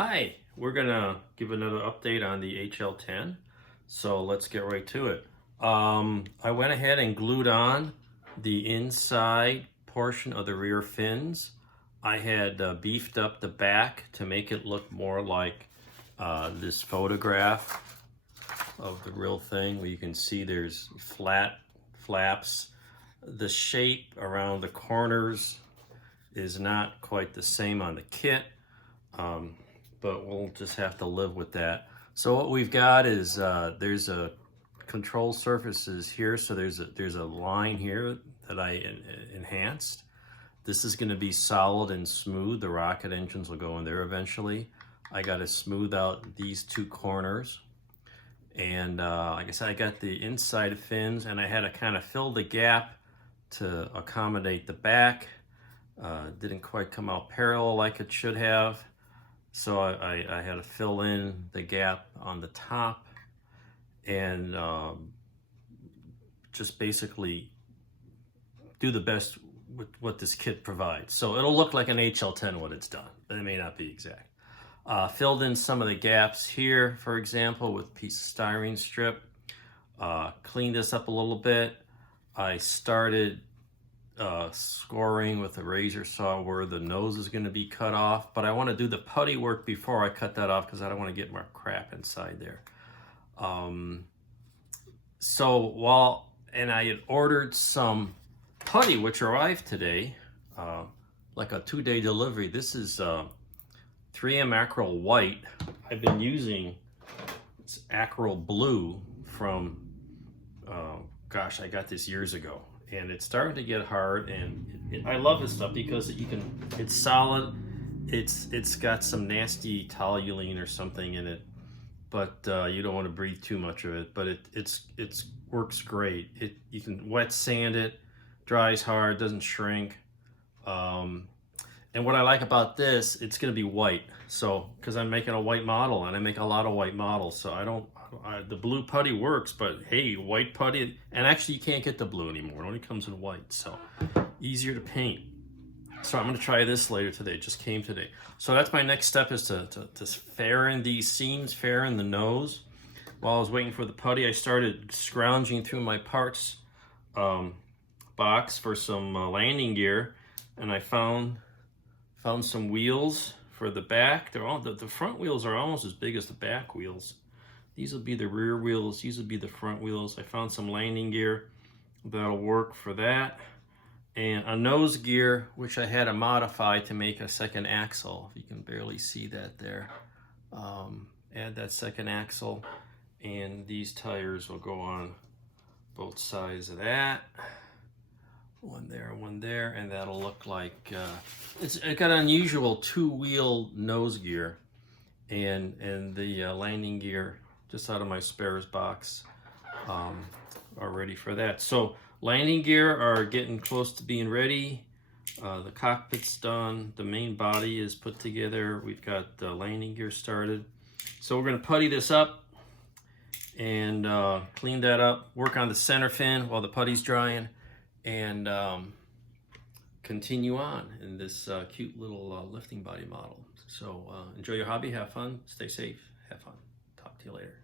Hi, we're gonna give another update on the HL10. So let's get right to it. I went ahead and glued on the inside portion of the rear fins. I had beefed up the back to make it look more like this photograph of the real thing, where you can see there's flat flaps. The shape around the corners is not quite the same on the kit. But we'll just have to live with that. So what we've got is there's a control surfaces here. So there's a line here that I enhanced. This is going to be solid and smooth. The rocket engines will go in there eventually. I got to smooth out these two corners. And like I said, I got the inside fins, and I had to kind of fill the gap to accommodate the back. Didn't quite come out parallel like it should have. So I had to fill in the gap on the top and just basically do the best with what this kit provides. So it'll look like an HL10 when it's done, but it may not be exact. Filled in some of the gaps here, for example, with a piece of styrene strip. Cleaned this up a little bit. I started scoring with a razor saw where the nose is going to be cut off, but I want to do the putty work before I cut that off because I don't want to get more crap inside there. And I had ordered some putty which arrived today, like a 2-day delivery. This is 3M Acryl White. I've been using this Acryl Blue from gosh, I got this years ago. And it's starting to get hard, and I love this stuff because it's solid. It's got some nasty toluene or something in it, but you don't want to breathe too much of it. But it works great. You can wet sand it, dries hard, doesn't shrink. And what I like about this, it's going to be white. So because I'm making a white model, and I make a lot of white models, so the blue putty works, but hey, white putty, and actually you can't get the blue anymore. It only comes in white, so easier to paint. So I'm going to try this later today. It just came today. So that's my next step, is to fair in these seams, fair in the nose. While I was waiting for the putty, I started scrounging through my parts box for some landing gear, and I found some wheels for the back. The front wheels are almost as big as the back wheels. These will be the rear wheels. These will be the front wheels. I found some landing gear that'll work for that. And a nose gear, which I had to modify to make a second axle. If you can barely see that there. Add that second axle. And these tires will go on both sides of that. One there, and that'll look like, it's got an unusual 2-wheel nose gear. And the landing gear, just out of my spares box, are ready for that. So landing gear are getting close to being ready. The cockpit's done. The main body is put together. We've got the landing gear started. So we're going to putty this up and clean that up. Work on the center fin while the putty's drying, and continue on in this cute little lifting body model. So enjoy your hobby, have fun, stay safe, have fun. Talk to you later.